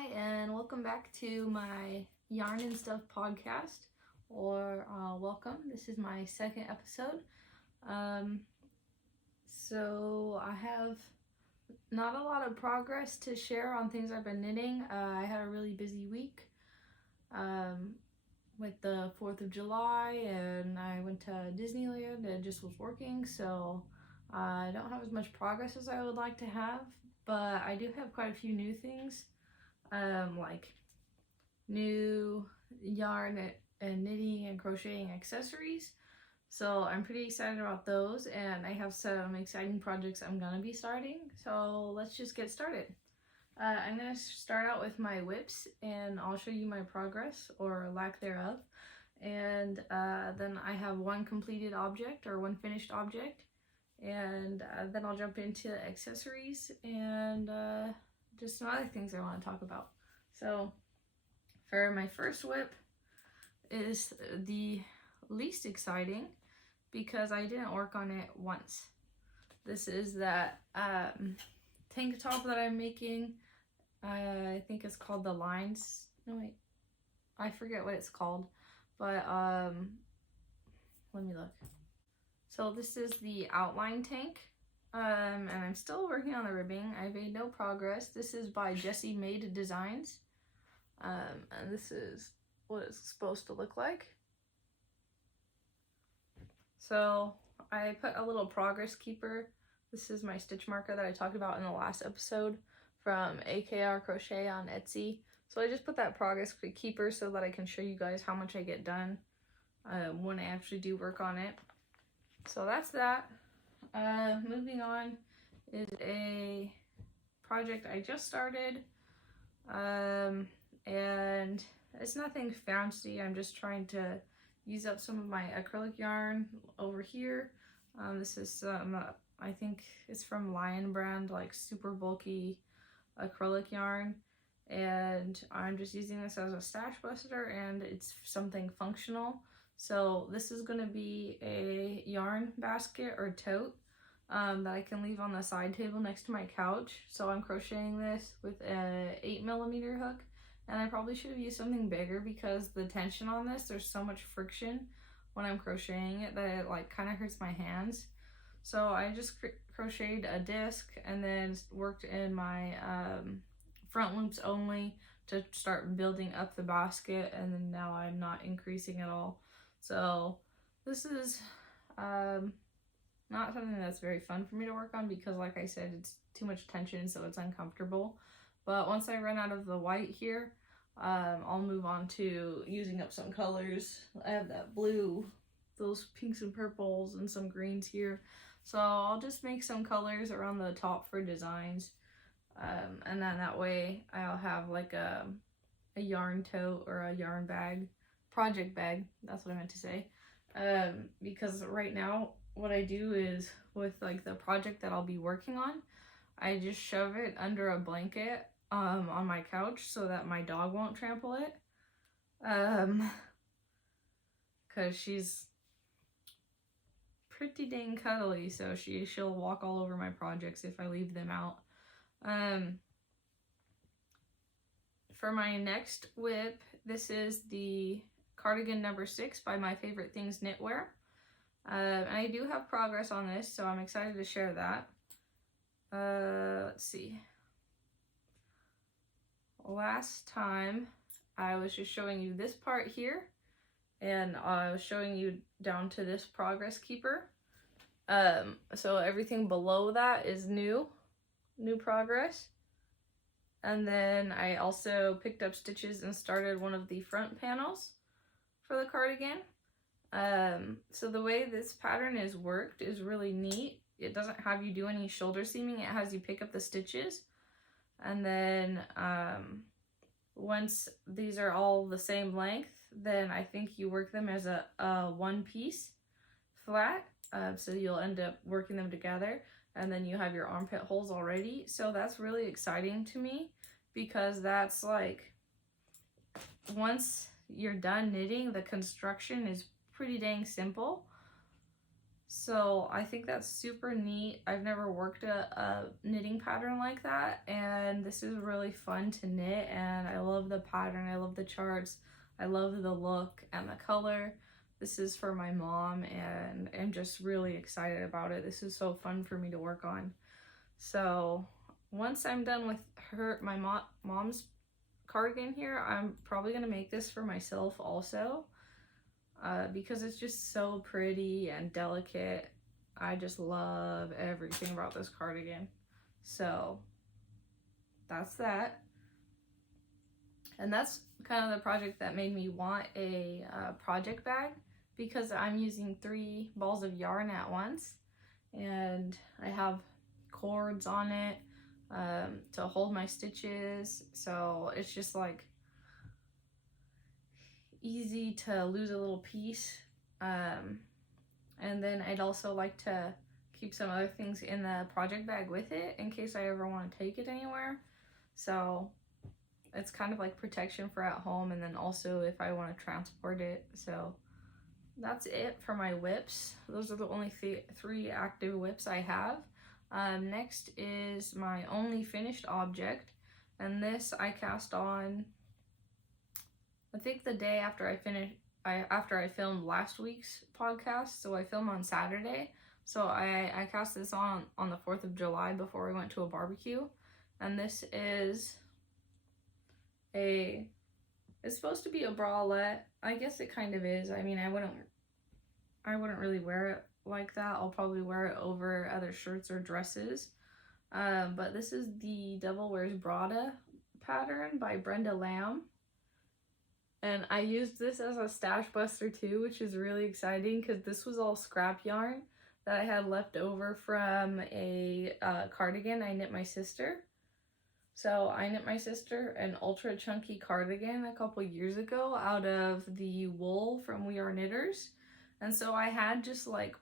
Hi, and welcome back to my Yarn and Stuff podcast, or welcome. This is my second episode. So I have not a lot of progress to share on things I've been knitting. I had a really busy week with the 4th of July, and I went to Disneyland and just was working, so I don't have as much progress as I would like to have, but I do have quite a few new things. Like new yarn and knitting and crocheting accessories, so I'm pretty excited about those, and I have some exciting projects I'm gonna be starting, so let's just get started. I'm gonna start out with my whips, and I'll show you my progress or lack thereof, and then I have one completed object or one finished object, and then I'll jump into accessories and just some other things I want to talk about. So for my first whip is the least exciting because I didn't work on it once. This is that tank top that I'm making. I think it's called the Lines. No, wait, I forget what it's called, but let me look. So this is the outline tank. And I'm still working on the ribbing. I made no progress. This is by Jessie Made Designs. And this is what it's supposed to look like. So I put a little progress keeper. This is my stitch marker that I talked about in the last episode from AKR Crochet on Etsy. So I just put that progress keeper so that I can show you guys how much I get done when I actually do work on it. So that's that. Moving on is a project I just started, and it's nothing fancy. I'm just trying to use up some of my acrylic yarn over here. This is some, I think it's from Lion brand, like super bulky acrylic yarn, and I'm just using this as a stash buster, and it's something functional. So this is going to be a yarn basket or tote that I can leave on the side table next to my couch. So I'm crocheting this with a 8mm hook, and I probably should have used something bigger because the tension on this, there's so much friction when I'm crocheting it that it like kind of hurts my hands. So I just crocheted a disc and then worked in my front loops only to start building up the basket, and then now I'm not increasing at all. So this is not something that's very fun for me to work on because, like I said, it's too much tension, so it's uncomfortable. But once I run out of the white here, I'll move on to using up some colors. I have that blue, those pinks and purples, and some greens here. So I'll just make some colors around the top for designs. And then that way I'll have like a yarn tote or a yarn bag. Project bag, that's what I meant to say, because right now what I do is with like the project that I'll be working on, I just shove it under a blanket on my couch so that my dog won't trample it, because she's pretty dang cuddly, so she'll walk all over my projects if I leave them out. For my next whip, this is the cardigan number 6 by My Favorite Things Knitwear. I do have progress on this, so I'm excited to share that. Let's see. Last time I was just showing you this part here, and I was showing you down to this progress keeper. So everything below that is new progress. And then I also picked up stitches and started one of the front panels for the cardigan. So the way this pattern is worked is really neat. It doesn't have you do any shoulder seaming. It has you pick up the stitches, and then once these are all the same length, then I think you work them as a one piece flat. So you'll end up working them together, and then you have your armpit holes already. So that's really exciting to me because that's like, once you're done knitting, the construction is pretty dang simple. So I think that's super neat. I've never worked a knitting pattern like that, and this is really fun to knit, and I love the pattern, I love the charts, I love the look and the color. This is for my mom, and I'm just really excited about it. This is so fun for me to work on. So once I'm done with my mom's cardigan here, I'm probably gonna make this for myself also. Because it's just so pretty and delicate. I just love everything about this cardigan. So that's that. And that's kind of the project that made me want a project bag, because I'm using 3 balls of yarn at once, and I have cords on it to hold my stitches, so it's just like easy to lose a little piece. And then I'd also like to keep some other things in the project bag with it in case I ever want to take it anywhere. So it's kind of like protection for at home, and then also if I want to transport it. So that's it for my whips. Those are the only 3 active whips I have. Next is my only finished object, and this I cast on, I think, the day after after I filmed last week's podcast. So I filmed on Saturday. So I cast this on the 4th of July before we went to a barbecue. And this is it's supposed to be a bralette. I guess it kind of is. I mean, I wouldn't really wear it like that. I'll probably wear it over other shirts or dresses. But this is the Devil Wears Prada pattern by Brenda Lamb. And I used this as a stash buster too, which is really exciting because this was all scrap yarn that I had left over from a cardigan I knit my sister. So I knit my sister an ultra chunky cardigan a couple years ago out of the wool from We Are Knitters. And so I had just like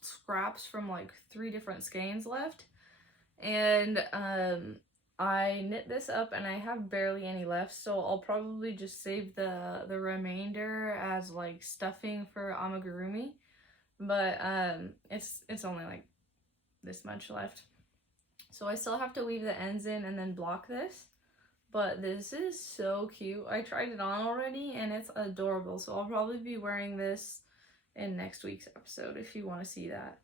scraps from like 3 different skeins left. And I knit this up and I have barely any left, so I'll probably just save the remainder as like stuffing for amigurumi. But it's only like this much left. So I still have to weave the ends in and then block this. But this is so cute. I tried it on already and it's adorable. So I'll probably be wearing this in next week's episode if you want to see that.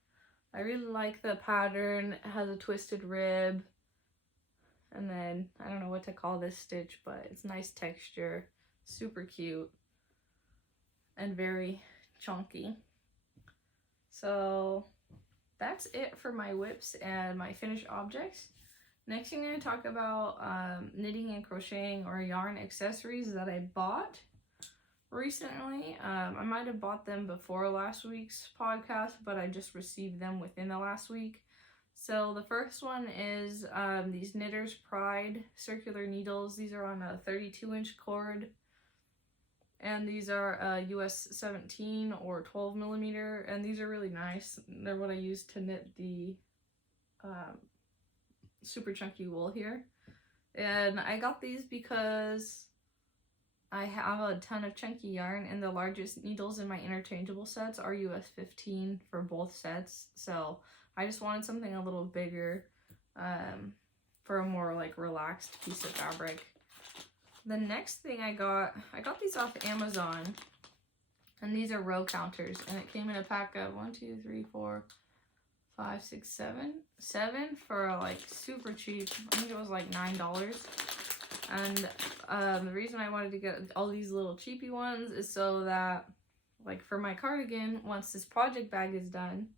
I really like the pattern. It has a twisted rib. And then, I don't know what to call this stitch, but it's nice texture, super cute, and very chunky. So that's it for my whips and my finished objects. Next I'm going to talk about knitting and crocheting or yarn accessories that I bought recently. I might have bought them before last week's podcast, but I just received them within the last week. So the first one is these Knitter's Pride circular needles. These are on a 32-inch cord, and these are US 17 or 12 millimeter, and these are really nice. They're what I use to knit the super chunky wool here. And I got these because I have a ton of chunky yarn, and the largest needles in my interchangeable sets are US 15 for both sets. So I just wanted something a little bigger for a more like relaxed piece of fabric. The next thing I got these off Amazon, and these are row counters, and it came in a pack of 1, 2, 3, 4, 5, 6, 7 for like super cheap. I think it was like $9. And the reason I wanted to get all these little cheapy ones is so that, like, for my cardigan, once this project bag is done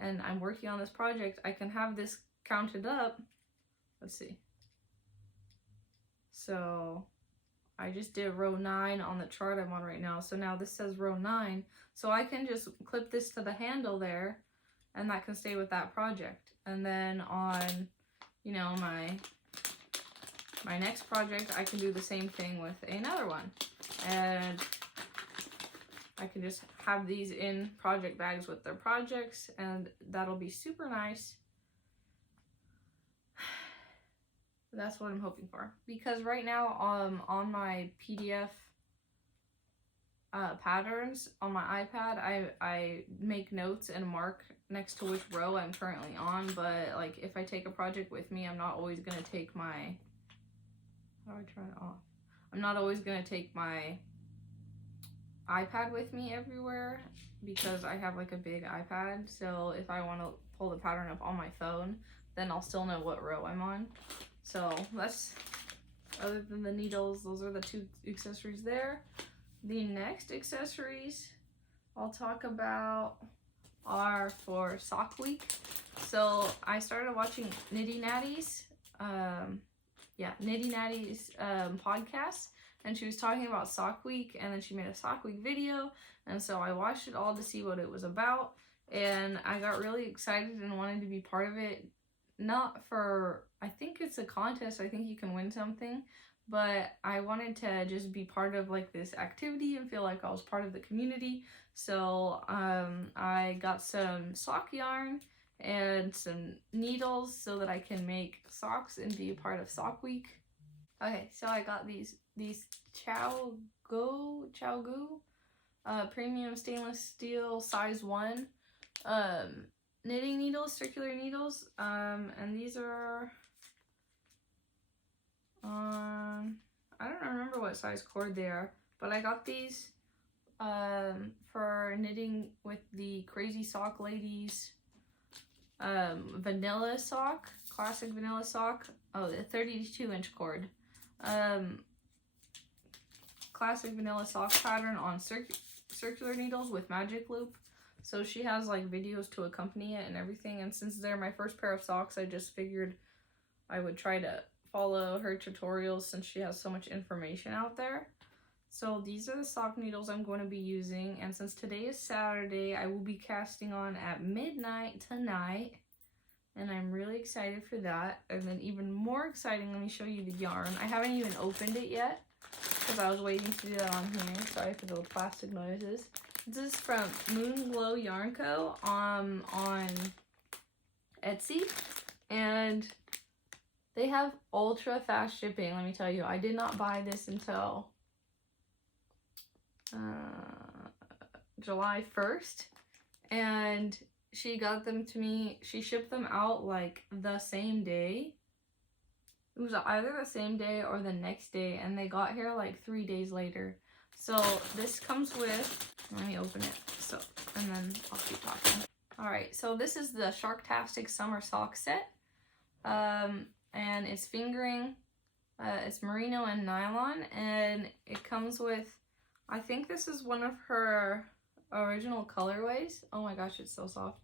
and I'm working on this project, I can have this counted up. Let's see. So I just did row 9 on the chart I'm on right now. So now this says row 9. So I can just clip this to the handle there, and that can stay with that project. And then on, you know, my next project, I can do the same thing with another one. And I can just have these in project bags with their projects, and that'll be super nice. That's what I'm hoping for. Because right now, on my PDF patterns on my iPad. I make notes and mark next to which row I'm currently on, but like if I take a project with me, I'm not always gonna take my, how do I turn it off? I'm not always gonna take my iPad with me everywhere because I have like a big iPad. So if I want to pull the pattern up on my phone, then I'll still know what row I'm on. So that's, other than the needles, those are the two accessories there. The next accessories I'll talk about are for sock week. So I started watching KnittyNatty's KnittyNatty's podcast, and she was talking about sock week, and then she made a sock week video, and so I watched it all to see what it was about, and I got really excited and wanted to be part of it. Not for, I think it's a contest, I think you can win something, but I wanted to just be part of like this activity and feel like I was part of the community. So I got some sock yarn and some needles so that I can make socks and be a part of sock week. Okay, so I got these Chow Gu premium stainless steel size 1 knitting needles, circular needles, and these are I don't remember what size cord they are, but I got these for knitting with the Crazy Sock Ladies vanilla sock, classic vanilla sock. Oh, the 32-inch cord. Classic vanilla sock pattern on circular needles with magic loop. So she has like videos to accompany it and everything, and since they're my first pair of socks, I just figured I would try to follow her tutorials since she has so much information out there. So these are the sock needles I'm going to be using, and since today is Saturday, I will be casting on at midnight tonight, and I'm really excited for that. And then even more exciting, let me show you the yarn. I haven't even opened it yet because I was waiting to do that on here. Sorry for the plastic noises. This is from Moon Glow Yarn Co. on Etsy, and they have ultra fast shipping. Let me tell you, I did not buy this until July 1st, and she got them to me. She shipped them out like the same day. It was either the same day or the next day, and they got here like 3 days later. So this comes with, let me open it, so, and then I'll keep talking. Alright, so this is the Sharktastic Summer Sock Set, and it's fingering, it's merino and nylon, and it comes with, I think this is one of her original colorways. Oh my gosh, it's so soft.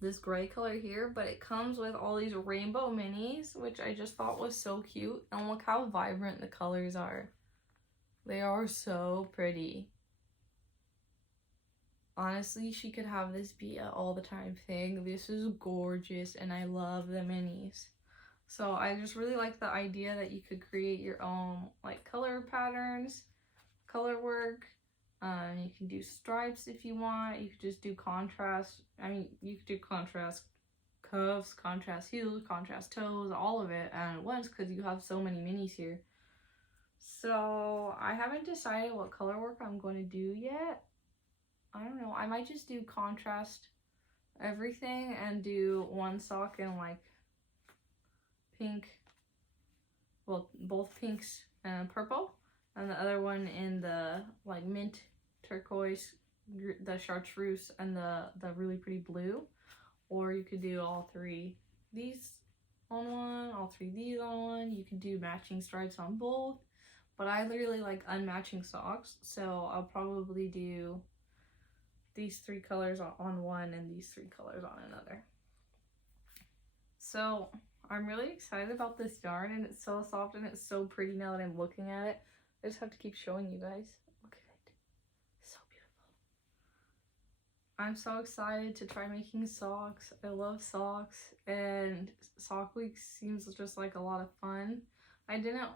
This gray color here, but it comes with all these rainbow minis, which I just thought was so cute, and look how vibrant the colors are. They are so pretty. Honestly, she could have this be an all the time thing. This is gorgeous, and I love the minis. So I just really like the idea that you could create your own like color patterns, color work. You can do stripes if you want. You could just do contrast. I mean, you could do contrast cuffs, contrast heels, contrast toes, all of it at once because you have so many minis here. So I haven't decided what color work I'm going to do yet. I don't know. I might just do contrast everything and do one sock in like pink, well, both pinks and purple, and the other one in the like mint turquoise, the chartreuse, and the really pretty blue. Or you could do all three these on one, all three these on one. You can do matching stripes on both, but I really like unmatching socks, so I'll probably do these three colors on one and these three colors on another. So I'm really excited about this yarn, and it's so soft and it's so pretty now that I'm looking at it. I just have to keep showing you guys. Look at it. So beautiful. I'm so excited to try making socks. I love socks, and sock week seems just like a lot of fun. I didn't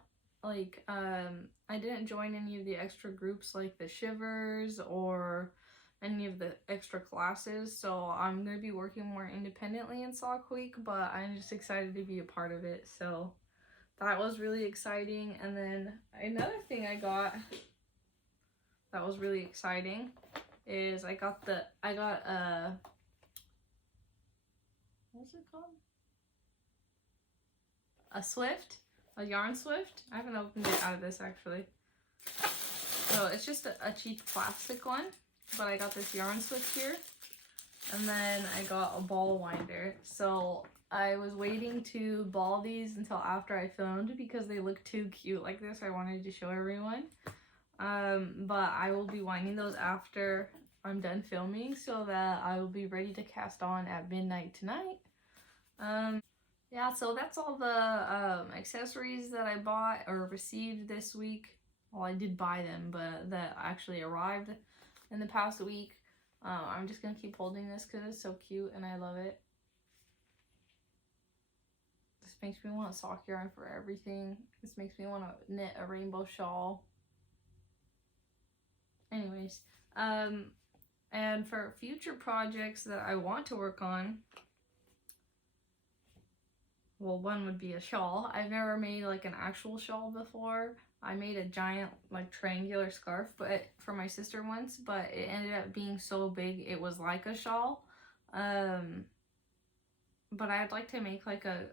join any of the extra groups like the Shivers or any of the extra classes, so I'm going to be working more independently in sock week, but I'm just excited to be a part of it. So that was really exciting. And then another thing I got that was really exciting is I got what's it called? A Swift, a yarn Swift. I haven't opened it out of this actually. So it's just a cheap plastic one, but I got this yarn Swift here. And then I got a ball winder. So I was waiting to ball these until after I filmed because they look too cute like this. I wanted to show everyone. But I will be winding those after I'm done filming so that I will be ready to cast on at midnight tonight. Yeah, so that's all the accessories that I bought or received this week. Well, I did buy them, but that actually arrived in the past week. I'm just gonna keep holding this because it's so cute and I love it. This makes me want sock yarn for everything. This makes me want to knit a rainbow shawl. Anyways, and for future projects that I want to work on, well, one would be a shawl. I've never made like an actual shawl before. I made a giant like triangular scarf for my sister once, but it ended up being so big it was like a shawl. But I'd like to make like a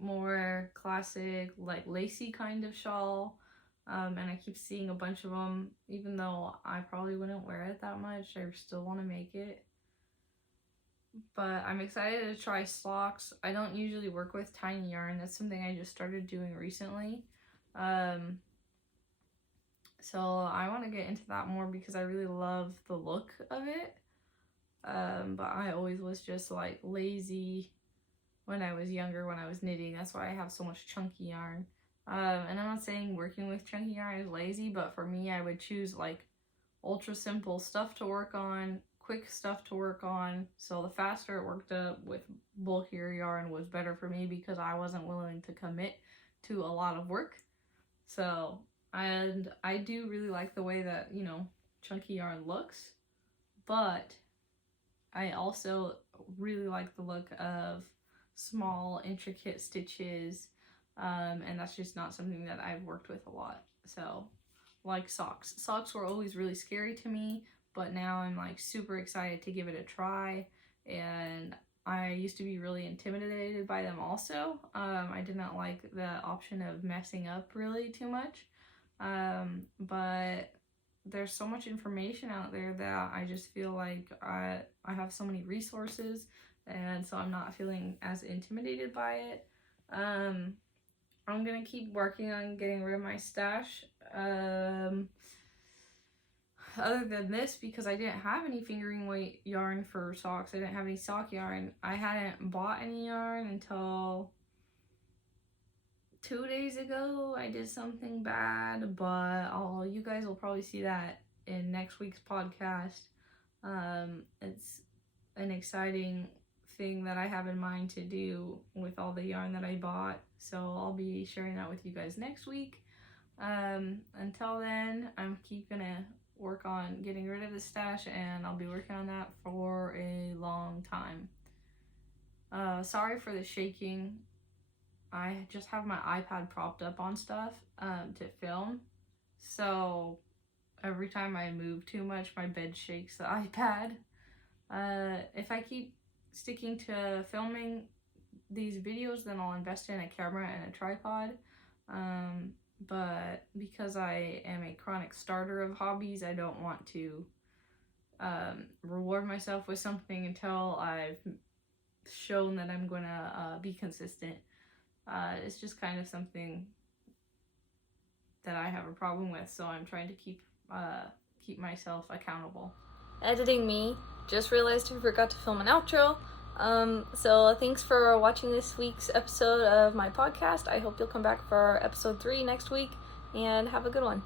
more classic like lacy kind of shawl. And I keep seeing a bunch of them, even though I probably wouldn't wear it that much. I still want to make it. But I'm excited to try socks. I don't usually work with tiny yarn. That's something I just started doing recently. So I want to get into that more because I really love the look of it. But I always was just like lazy when I was younger, when I was knitting. That's why I have so much chunky yarn. And I'm not saying working with chunky yarn is lazy, but for me, I would choose like ultra simple stuff to work on, quick stuff to work on. So the faster it worked up with bulkier yarn was better for me because I wasn't willing to commit to a lot of work. So, and I do really like the way that, you know, chunky yarn looks, but I also really like the look of small intricate stitches, and that's just not something that I've worked with a lot. So like socks were always really scary to me, but now I'm like super excited to give it a try. And I used to be really intimidated by them also. I did not like the option of messing up really too much, but there's so much information out there that I just feel like I have so many resources, and so I'm not feeling as intimidated by it. I'm gonna keep working on getting rid of my stash. Other than this, because I didn't have any fingering weight yarn for socks, I didn't have any sock yarn. I hadn't bought any yarn until 2 days ago. I did something bad, but you guys will probably see that in next week's podcast. It's an exciting thing that I have in mind to do with all the yarn that I bought, so I'll be sharing that with you guys next week. Until then, I'm gonna work on getting rid of the stash, and I'll be working on that for a long time. Sorry for the shaking. I just have my iPad propped up on stuff to film, so every time I move too much, my bed shakes the iPad. If I keep sticking to filming these videos, then I'll invest in a camera and a tripod. But because I am a chronic starter of hobbies, I don't want to reward myself with something until I've shown that I'm gonna be consistent. It's just kind of something that I have a problem with, so I'm trying to keep myself accountable. Editing me. Just realized I forgot to film an outro. So thanks for watching this week's episode of my podcast. I hope you'll come back for episode 3 next week, and have a good one.